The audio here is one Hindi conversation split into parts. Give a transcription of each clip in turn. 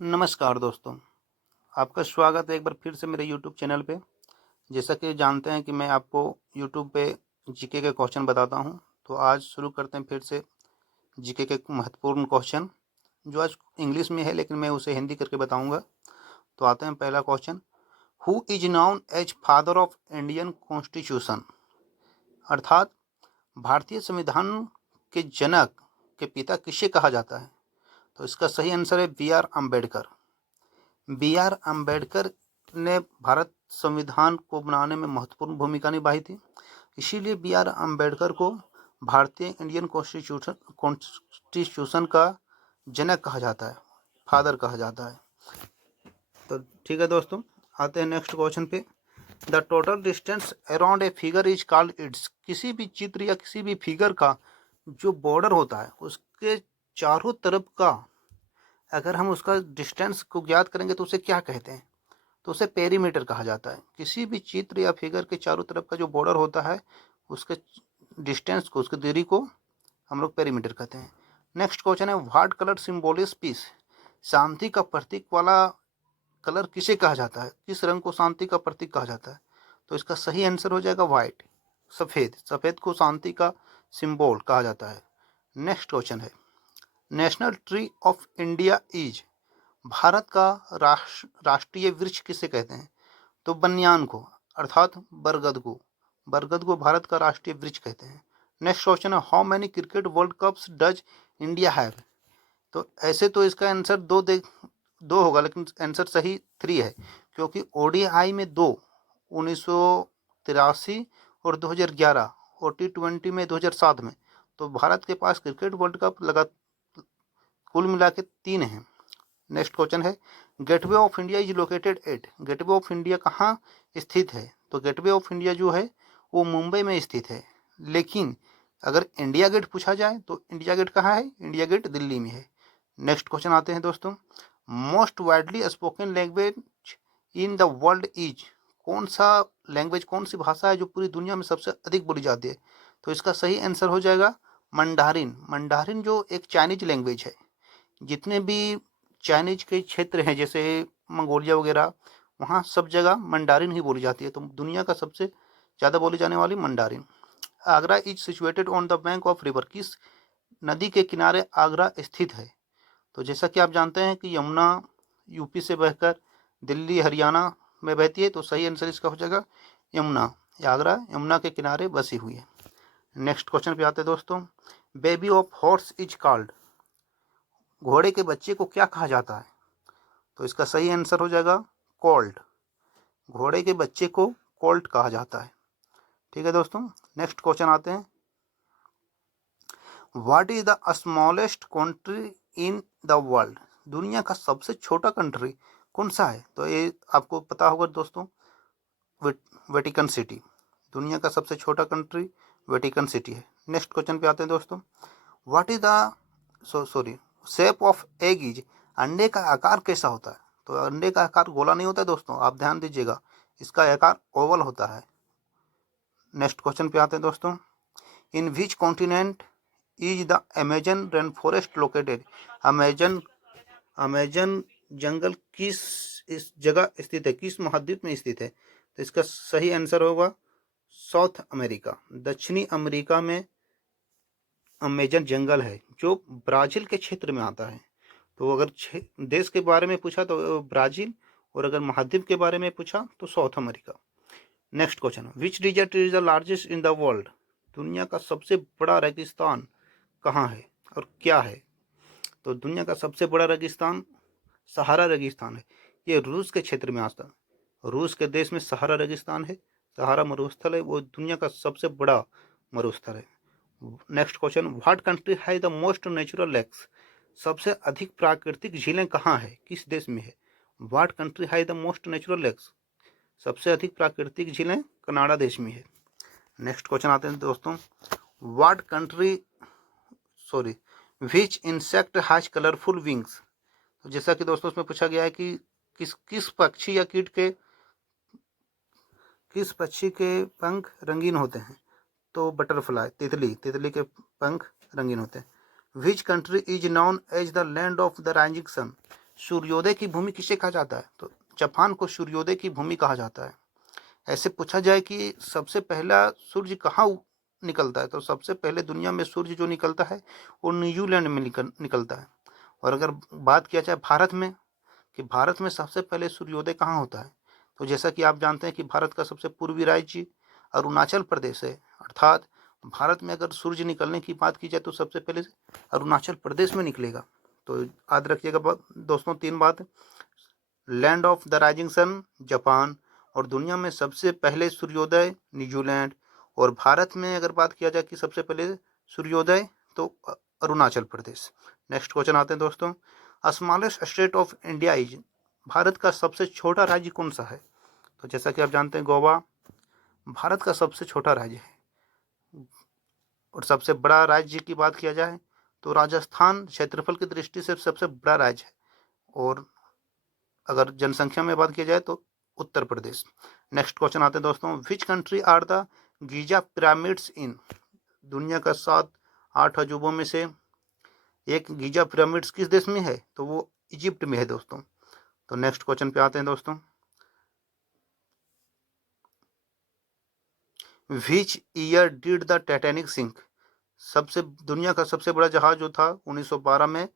नमस्कार दोस्तों, आपका स्वागत है एक बार फिर से मेरे यूट्यूब चैनल पे। जैसा कि जानते हैं कि मैं आपको यूट्यूब पे जीके के क्वेश्चन बताता हूं, तो आज शुरू करते हैं फिर से जीके के महत्वपूर्ण क्वेश्चन, जो आज इंग्लिश में है लेकिन मैं उसे हिंदी करके बताऊंगा। तो आते हैं पहला question. Who is known as father of Indian constitution? अर्थात भारतीय संविधान के जनक के पिता किसे कहा जाता है? तो इसका सही आंसर है B R Ambedkar. B R Ambedkar ने भारत संविधान को बनाने में महत्वपूर्ण भूमिका निभाई थी। इसीलिए बी आर अम्बेडकर को भारतीय इंडियन कॉन्स्टिट्यूशन का जनक कहा जाता है, फादर कहा जाता है। तो ठीक है दोस्तों, आते हैं नेक्स्ट क्वेश्चन पे। The total distance around a figure is called its. किसी भी चित्र या किसी भी फिगर का जो बॉर्डर होता है उसके चारों तरफ का अगर हम उसका डिस्टेंस को ज्ञात करेंगे तो उसे क्या कहते हैं? तो उसे पेरीमीटर कहा जाता है। किसी भी चित्र या फिगर के चारों तरफ का जो बॉर्डर होता है उसके डिस्टेंस को, उसकी दूरी को हम लोग पेरीमीटर कहते हैं। नेक्स्ट क्वेश्चन है, व्हाट कलर सिंबोलिज पीस? शांति का प्रतीक वाला कलर किसे कहा जाता है? किस रंग को शांति का प्रतीक कहा जाता है? तो इसका सही आंसर हो जाएगा व्हाइट, सफ़ेद। सफ़ेद को शांति का सिंबल कहा जाता है। नेक्स्ट क्वेश्चन है, national tree of India is? Bharat का राष्ट्रीय वृक्ष किसे कहते हैं? तो बनियान को, अर्थात बरगद को। बरगद को भारत का राष्ट्रीय वृक्ष कहते हैं। नेक्स्ट क्वेश्चन है, how many cricket world cups does India have? तो ऐसे तो इसका आंसर दो होगा, लेकिन आंसर सही 3 है, क्योंकि ओडीआई में 2, 1983 और 2011, और T20 में 2007 में। तो भारत के पास क्रिकेट वर्ल्ड कप लगा कुल मिला के 3 हैं। नेक्स्ट क्वेश्चन है, gateway of India is located at? Gateway of India कहाँ स्थित है? तो गेटवे ऑफ इंडिया जो है वो मुंबई में स्थित है। लेकिन अगर इंडिया गेट पूछा जाए तो इंडिया गेट कहाँ है? इंडिया गेट दिल्ली में है। नेक्स्ट क्वेश्चन आते हैं दोस्तों, most widely spoken language in the world is? कौन सा लैंग्वेज, कौन सी भाषा है जो पूरी दुनिया में सबसे अधिक बोली जाती है? तो इसका सही आंसर हो जाएगा मंडारिन। मंडारिन जो एक चाइनीज लैंग्वेज है। जितने भी चाइनीज के क्षेत्र हैं जैसे मंगोलिया वगैरह, वहाँ सब जगह मंडारिन ही बोली जाती है। तो दुनिया का सबसे ज़्यादा बोली जाने वाली mandarin. Agra is situated on the bank of river? किस नदी के किनारे आगरा स्थित है? तो जैसा कि आप जानते हैं कि यमुना यूपी से बहकर दिल्ली हरियाणा में बहती है, तो सही आंसर इसका हो जाएगा यमुना। आगरा यमुना के किनारे बसी हुई है। नेक्स्ट क्वेश्चन पे आते हैं दोस्तों, baby of horse is called? घोड़े के बच्चे को क्या कहा जाता है? तो इसका सही आंसर हो जाएगा कोल्ट। घोड़े के बच्चे को कोल्ट कहा जाता है। ठीक है दोस्तों, नेक्स्ट क्वेश्चन आते हैं, what is the smallest country in the world? दुनिया का सबसे छोटा कंट्री कौन सा है? तो ये आपको पता होगा दोस्तों, वेटिकन सिटी। दुनिया का सबसे छोटा कंट्री वेटिकन सिटी है। नेक्स्ट क्वेश्चन पे आते हैं दोस्तों, what is the shape of egg is? अंडे का आकार कैसा होता है? तो अंडे का आकार गोला नहीं होता है दोस्तों, आप ध्यान दीजिएगा, इसका आकार ओवल होता है। नेक्स्ट क्वेश्चन पे आते हैं दोस्तों, in which continent is the Amazon rain forest located? Amazon जंगल किस इस जगह स्थित है, किस महाद्वीप में स्थित है? तो इसका सही आंसर होगा साउथ अमेरिका। दक्षिणी अमेरिका में अमेजन जंगल है जो ब्राज़ील के क्षेत्र में आता है। तो अगर देश के बारे में पूछा तो ब्राज़ील, और अगर महाद्वीप के बारे में पूछा तो South America. Next question, which desert is the largest in the world? दुनिया का सबसे बड़ा रेगिस्तान कहाँ है और क्या है? तो दुनिया का सबसे बड़ा रेगिस्तान सहारा रेगिस्तान है। ये रूस के क्षेत्र में आता है। रूस के देश में सहारा रेगिस्तान है, सहारा मरुस्थल है, वो दुनिया का सबसे बड़ा मरुस्थल है। नेक्स्ट क्वेश्चन, व्हाट कंट्री है द मोस्ट नेचुरल लेक्स? सबसे अधिक प्राकृतिक झीलें कहाँ है, किस देश में है? व्हाट कंट्री है द मोस्ट नेचुरल लेक्स? सबसे अधिक प्राकृतिक झीलें कनाडा देश में है। नेक्स्ट क्वेश्चन आते हैं दोस्तों, what country which insect has colourful wings? तो जैसा कि दोस्तों उसमें पूछा गया है कि किस पक्षी या कीट के, किस पक्षी के पंख रंगीन होते हैं? तो बटरफ्लाई, तितली के पंख रंगीन होते हैं। Which country is known as the land of the rising sun? सूर्योदय की भूमि किसे कहा जाता है? तो जापान को सूर्योदय की भूमि कहा जाता है। ऐसे पूछा जाए कि सबसे पहला सूर्य कहाँ निकलता है, तो सबसे पहले दुनिया में सूर्य जो निकलता है वो न्यूजीलैंड में निकलता है। और अगर बात किया जाए भारत में कि भारत में सबसे पहले सूर्योदय कहाँ होता है, तो जैसा कि आप जानते हैं कि भारत का सबसे पूर्वी राज्य अरुणाचल प्रदेश है। अर्थात भारत में अगर सूर्य निकलने की बात की जाए तो सबसे पहले अरुणाचल प्रदेश में निकलेगा। तो याद रखिएगा दोस्तों 3 बात, land of the rising sun Japan, और दुनिया में सबसे पहले सूर्योदय न्यूजीलैंड, और भारत में अगर बात किया जाए कि सबसे पहले सूर्योदय तो अरुणाचल प्रदेश। नेक्स्ट क्वेश्चन आते हैं दोस्तों, smallest state of India is, Bharat का सबसे छोटा राज्य कौन सा है? तो जैसा कि आप जानते हैं गोवा भारत का सबसे छोटा राज्य है। और सबसे बड़ा राज्य की बात किया जाए तो राजस्थान क्षेत्रफल की दृष्टि से सबसे बड़ा राज्य है, और अगर जनसंख्या में बात की जाए तो उत्तर प्रदेश। नेक्स्ट क्वेश्चन आते हैं दोस्तों, which country are the Giza pyramids in, दुनिया का 7-8 अजूबों में से एक गीजा पिरामिड्स किस देश में है? तो वो इजिप्ट में है दोस्तों। तो नेक्स्ट क्वेश्चन पे आते हैं दोस्तों, which year did the Titanic sink, सबसे दुनिया का सबसे बड़ा जहाज जो था 1912 में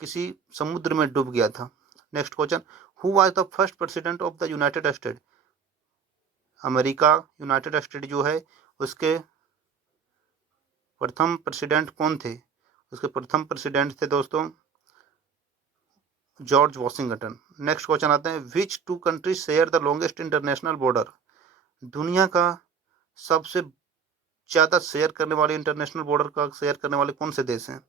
किसी समुद्र में डूब गया था। Next question, who was the first president of the United state, America United state जो है उसके प्रथम प्रेसिडेंट कौन थे? उसके प्रथम प्रेसिडेंट थे दोस्तों जॉर्ज वॉशिंगटन। नेक्स्ट क्वेश्चन आते हैं, विच 2 countries share the longest international border, दुनिया का सबसे ज़्यादा शेयर करने वाले इंटरनेशनल बॉर्डर का शेयर करने वाले कौन से देश हैं?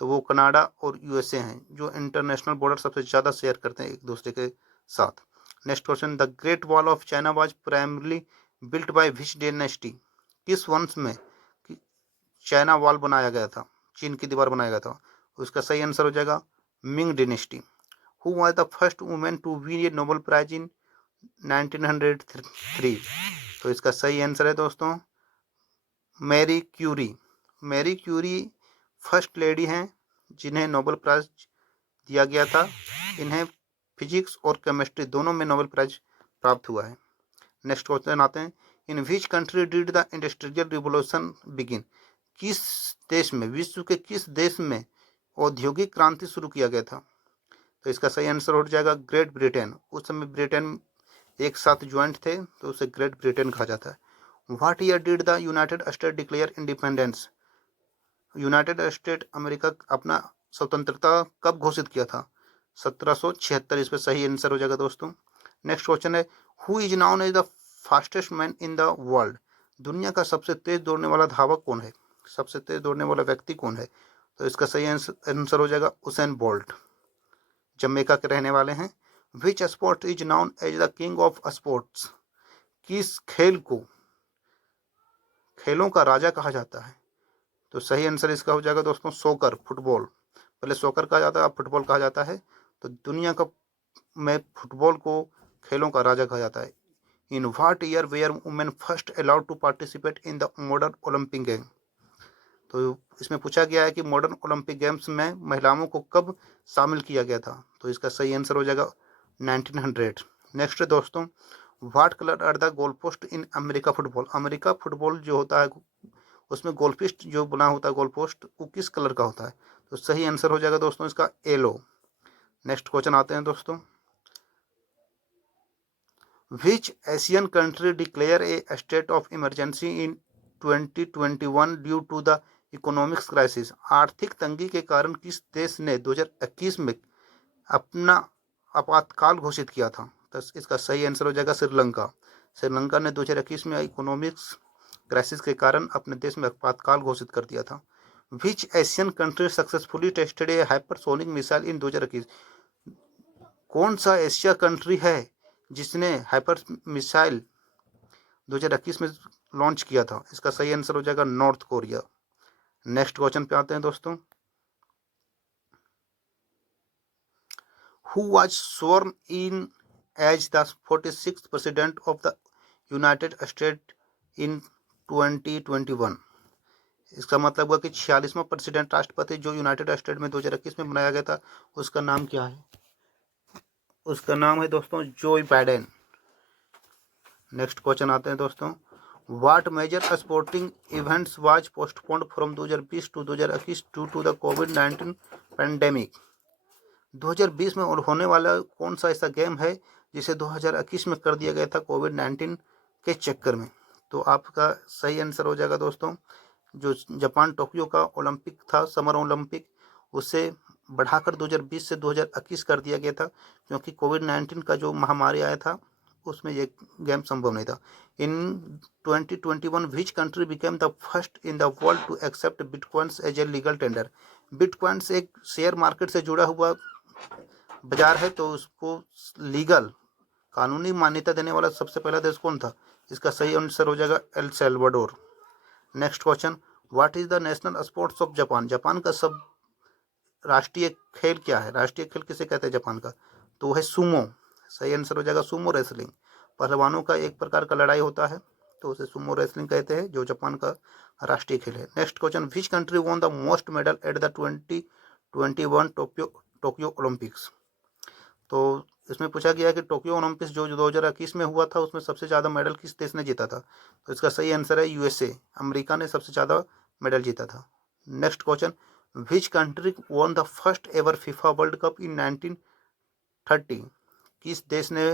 तो वो कनाडा और यूएसए हैं जो इंटरनेशनल बॉर्डर सबसे ज़्यादा शेयर करते हैं एक दूसरे के साथ। Next question, the great wall of China was primarily built by which dynasty, किस वंश में चाइना वॉल बनाया गया था, चीन की दीवार बनाया गया था? उसका सही आंसर हो जाएगा Ming dynasty. Who was the first women to win a Nobel prize in 1903, तो इसका सही आंसर है दोस्तों Marie Curie. Marie Curie first lady हैं जिन्हें नोबेल प्राइज दिया गया था। इन्हें फिजिक्स और केमिस्ट्री दोनों में नोबेल प्राइज प्राप्त हुआ है। नेक्स्ट क्वेश्चन आते हैं, in which country did the industrial revolution begin, किस देश में, विश्व के किस देश में औद्योगिक क्रांति शुरू किया गया था? तो इसका सही आंसर हो जाएगा ग्रेट ब्रिटेन। उस समय ब्रिटेन एक साथ ज्वाइंट थे तो उसे ग्रेट ब्रिटेन कहा जाता है। What year did the United state declare independence, United state America अपना स्वतंत्रता कब घोषित किया था? 1776। इस पर सही आंसर हो जाएगा दोस्तों। नेक्स्ट क्वेश्चन है, who is known as the fastest man in the world, दुनिया का सबसे तेज दौड़ने वाला धावक कौन है? सबसे तेज दौड़ने वाला व्यक्ति कौन है? तो इसका सही आंसर हो जाएगा उसेन बोल्ट, जमैका के रहने वाले हैं। Which sport is known as the king of sports, किस खेल को खेलों का राजा कहा जाता है? तो सही आंसर इसका हो जाएगा दोस्तों सॉकर, फुटबॉल। पहले सॉकर कहा जाता है, अब फुटबॉल कहा जाता है। तो दुनिया का में फुटबॉल को खेलों का राजा कहा जाता है। In what year were women first allowed to participate in the modern Olympic game, तो इसमें पूछा गया है कि मॉडर्न ओलंपिक गेम्स में महिलाओं को कब शामिल किया गया था? तो इसका सही आंसर हो जाएगा 1900। नेक्स्ट दोस्तों, what colour are the goal post in America football, America football जो होता है उसमें गोल पोस्ट जो बना होता है गोल पोस्ट वो किस कलर का होता है? तो सही आंसर हो जाएगा दोस्तों इसका येलो। नेक्स्ट क्वेश्चन आते हैं दोस्तों, which Asian country declare a state of emergency in 2021 due to the economics crisis, आर्थिक तंगी के कारण किस देश ने 2021 में अपना आपातकाल घोषित किया था? तो इसका सही आंसर हो जाएगा श्रीलंका। श्रीलंका ने 2021 में इकोनॉमिक्स क्राइसिस के कारण अपने देश में आपातकाल घोषित कर दिया था। विच एशियन कंट्री सक्सेसफुली टेस्टेड ए हाइपरसोनिक मिसाइल इन 2021, कौन सा एशिया कंट्री है जिसने हाइपर मिसाइल 2021 में लॉन्च किया था? इसका सही आंसर हो जाएगा नॉर्थ कोरिया। नेक्स्ट क्वेश्चन पे आते हैं दोस्तों, who was sworn in as the 46th president of the United State in 2021, इसका मतलब हुआ कि 46वां प्रेसिडेंट राष्ट्रपति जो यूनाइटेड स्टेट में 2021 में बनाया गया था उसका नाम क्या है? उसका नाम है दोस्तों जो बाइडेन। नेक्स्ट क्वेश्चन आते हैं दोस्तों, what major sporting events was postponed from 2020 to 2021 due to the कोविड-19 पैंडेमिक। 2020 में होने वाला कौन सा ऐसा गेम है जिसे 2021 में कर दिया गया था कोविड-19 के चक्कर में। तो आपका सही आंसर हो जाएगा दोस्तों, जो जापान टोक्यो का ओलंपिक था, समर ओलंपिक, उसे बढ़ाकर 2020 से 2021 कर दिया गया था, क्योंकि कोविड-19 का जो महामारी आया था उसमें ये गेम संभव नहीं था। In 2021 which country became the first in the world to accept bitcoins as a legal tender. Bitcoins एक शेयर मार्केट से जुड़ा हुआ बाजार है, तो उसको लीगल कानूनी मान्यता देने वाला सबसे पहला देश कौन था। इसका सही आंसर हो जाएगा L Salvador. Next question, what is the national sports of Japan. Japan का सब राष्ट्रीय खेल क्या है, राष्ट्रीय खेल किसे कहते हैं जापान का, तो वो है सुमो। सही आंसर हो जाएगा सुमो रेसलिंग। पहलवानों का एक प्रकार का लड़ाई होता है, तो उसे सुमो रेसलिंग कहते हैं, जो जापान का राष्ट्रीय खेल है। Next question, which country won the most medal at the 2021 Tokyo Olympics. तो इसमें पूछा गया कि टोक्यो ओलंपिक्स जो 2021 में हुआ था उसमें सबसे ज़्यादा मेडल किस देश ने जीता था। तो इसका सही आंसर है यूएसए, अमेरिका ने सबसे ज़्यादा मेडल जीता था। Next question, which country won the first ever FIFA world cup in 1930। किस देश ने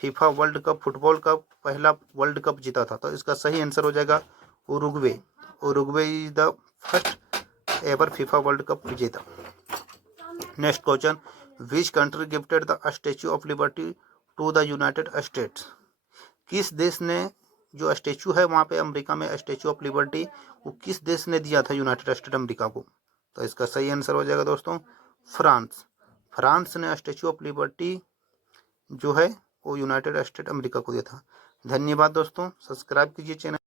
फीफा वर्ल्ड कप फुटबॉल का पहला वर्ल्ड कप जीता था। तो इसका सही आंसर हो जाएगा Uruguay. Uruguay is the first ever FIFA world cup विजेता। Next question, which country gifted the statue of liberty to the United States. किस देश ने जो स्टैच्यू है वहाँ पे अमेरिका में स्टैच्यू ऑफ लिबर्टी, वो किस देश ने दिया था यूनाइटेड स्टेट अमेरिका को। तो इसका सही आंसर हो जाएगा दोस्तों फ्रांस। फ्रांस ने स्टैच्यू ऑफ लिबर्टी जो है वो यूनाइटेड स्टेट अमेरिका को दिया था। धन्यवाद दोस्तों, सब्सक्राइब कीजिए चैनल।